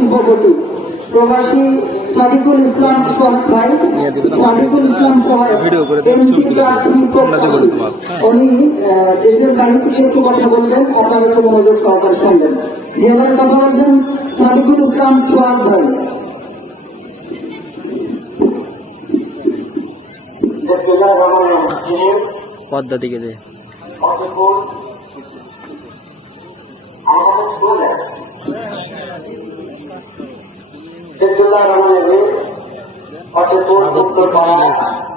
শিল্পপতি প্রবাসী সাদিকুল ইসলাম সোহাগ ভাই, সাদিকুল ইসলাম সোহাগ এমপি প্রার্থী প্রত্যাশী, উনি দেশের বাইরে থেকে একটু কথা বলবেন, আপনারা একটু মনোযোগ সহকারে শুনবেন। যেভাবে কথা বলছেন সাদিকুল ইসলাম সোহাগ ভাই। পদ্মা দিকে যে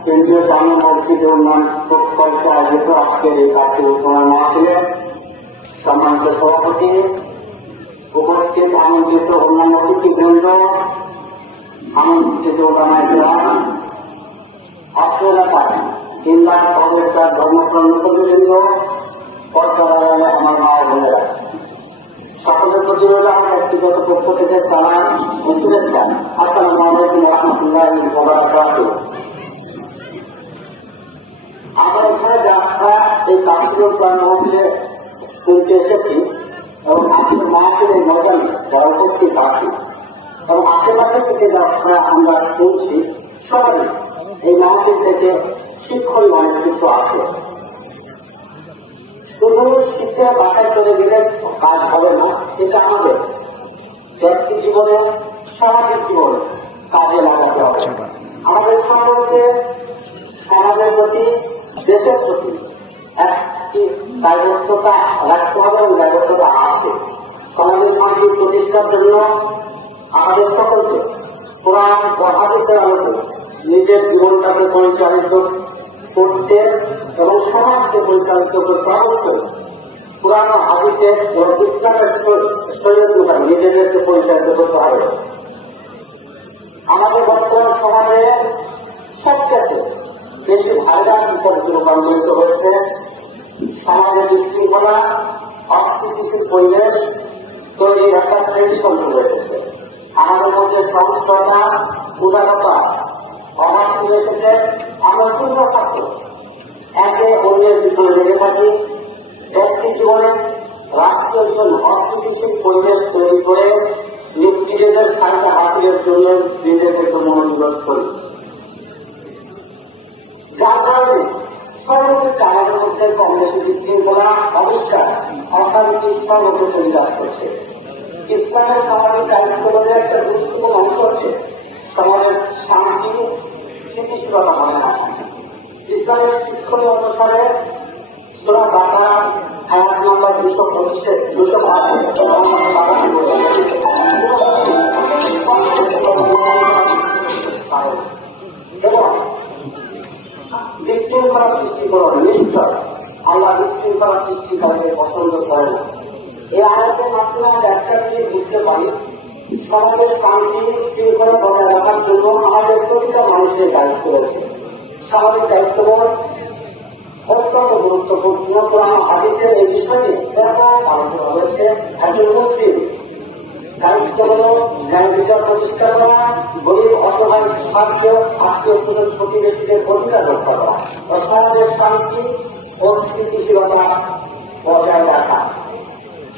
কেন্দ্রীয় জামে মসজিদে উন্নয়ন প্রকল্পে আয়োজিত আজকের এই কাছে উন্নয়ন মাহফিলে সম্মানিত সভাপতি, উপস্থিত আমন্ত্রিত অন্যান্য অতিথিবৃন্দ, আমন্ত্রিত ওলামায়ে অত্র এলাকার দিনদার পদত্যাগ ধর্মপ্রাণ মুসলমানবৃন্দ, পর্যায়ে আমার মা বোনেরা, সকলের প্রতি রইল আমার ব্যক্তিগত পক্ষ থেকে সালাম ও শুভেচ্ছা। আসসালামু আলাইকুম ওয়া রাহমাতুল্লাহি ওয়া বারাকাতুহু। আমরা এখানে যাত্রা এই তাফসীরুল কোরআন মাহফিলে শুনতে এসেছি এবং আজকের মাহফিলের ময়দানে যারা উপস্থিত আছি এবং আশেপাশে থেকে যাত্রা আমরা শুনছি, সবাই এই মাহফিল থেকে শিক্ষণীয় অনেক কিছু আসে। শুধু শিক্ষা বাসায় চলে গেলে কাজ হবে না, এটা আমাদের ব্যক্তি জীবনে, সামাজিক জীবনে কাজে লাগাতে হবে। আমাদের সম্পর্কে সমাজের প্রতি, দেশের প্রতি একটি দায়বদ্ধতা রাখতে হবে এবং দায়বদ্ধতা আছে। সমাজের শান্তি প্রতিষ্ঠার জন্য আমাদের সকলকে কোরআন ও হাদিসের আলোকে নিজের জীবনটাকে পরিচালিত করতে এবং সমাজকে পরিচালিত করতে অবশ্যই কোরআন ও হাদিসের এবং ইসলামের শরীয়ত মোতাবেক নিজেদেরকে পরিচালিত করতে হবে। আমাদের বর্তমান সমাজে সবচেয়ে বেশি ভাইরাস হিসেবে রূপান্তরিত হচ্ছে সমাজের বিশৃঙ্খলা, অস্থিতিশীল পরিবেশ তৈরির একটা ট্রেডিশন চলে এসেছে। আমাদের মধ্যে সহজতা, উদারতা অভাব চলে এসেছে। আমরা শূন্য থাকতে একে অন্যের পিছনে লেগে থাকি। ব্যক্তি জীবনে, রাষ্ট্রীয় জীবনে অস্থিতিশীল পরিবেশ তৈরি করে নিজেদের ফায়দা হাসিলের জন্য নিজেদেরকে মনোনিবেশ করি, যার কারণে সর্বত্র আমাদের মধ্যে কম বেশি বিশৃঙ্খলা, অবিশ্বাস, অশান্তি সর্বত্র বিরাজ করছে। ইসলামের সামাজিক দায়িত্ববোধের একটা গুরুত্বপূর্ণ অংশ হচ্ছে সমাজের শান্তি স্থিতিশীলতা মানে না। ইসলামের শিক্ষণীয় অনুসারে সূরা বাকারা আয়াত নম্বর 225 এবং বিশৃঙ্খলা সৃষ্টি করবে। নিশ্চয় আল্লাহ বিশৃঙ্খলা সৃষ্টিকারীকে পছন্দ করে না। এই আয়াতের মাধ্যমে আমরা একটা জিনিস বুঝতে পারি, সমাজের শান্তি শৃঙ্খলা বজায় রাখার জন্য আমাদের প্রতিটা মানুষের দায়িত্ব রয়েছে। সামাজিক দায়িত্ববোধ অত্যন্ত গুরুত্বপূর্ণ। কোরআন হাদিসের এই বিষয়ে ব্যাপক আলোচনা রয়েছে। একজন মুসলিম দায়িত্ব হল ন্যায় বিচার প্রতিষ্ঠা করা, গরিব অসহায় সাহায্য, আত্মীয় স্বজন প্রতিবেশীদের অধিকার রক্ষা করা ও সমাজের শান্তি ও স্থিতিশীলতা বজায় রাখা।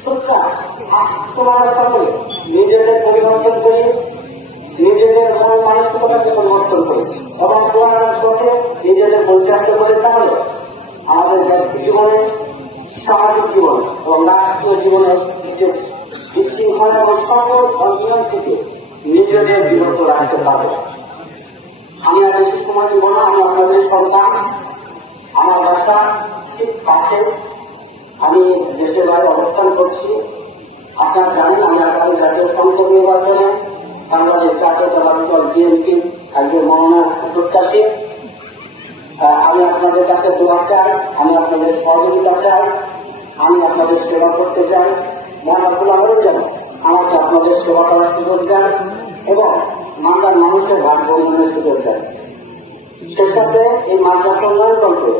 সুতরাং সমাজের সকলে নিজেদের পরিবর্তন করি, নিজেদের মন মানসিকতাকে পরিবর্তন করি এবং কোরআনের পথে নিজেদের পরিচালিত করে, তাহলে আমাদের ব্যক্তি জীবনে, সামাজিক জীবনে এবং রাষ্ট্রীয় জীবনে যে বিশৃঙ্খলা এবং সকল অনিয়ম থেকে নিজেদের বিরত রাখতে পারবে। আমি আর বেশি সময় দিব না। আমি আপনাদের সন্তান, আমার বাসা ঠিক পাশে, আমি দেশের বাইরে অবস্থান করছি। আপনারা জানেন আমি আপনাদের জাতীয় সংসদ নির্বাচনে বাংলাদেশ জাতীয়তাবাদী দল বিএনপি একজন মনোনয়ন প্রত্যাশী। আমি আপনাদের কাছে দোয়া চাই, আমি আপনাদের সহযোগিতা চাই, আমি আপনাদের সেবা করতে চাই। মহানাকুল আমলের জন্য আমাকে আপনাদের সেবা করার সুযোগ দেন এবং মাতার মানুষের ভাগ্য উন্নয়নের সুযোগ দেন। সে সাথে এই মাদ্রাসা উন্নয়ন করতে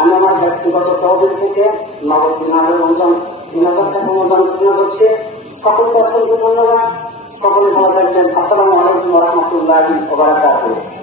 আমি আমার ব্যক্তিগত তহবিল থেকে নগদ রমজান ৩,০০০ টাকা অনুদান ঘোষণা করছি। সকলকে অসংখ্য ধন্যবাদ। সকলে ভালো থাকবেন। আসসালামু আলাইকুম ওয়া রাহমাতুল্লাহি ওয়া বারাকাতুহু।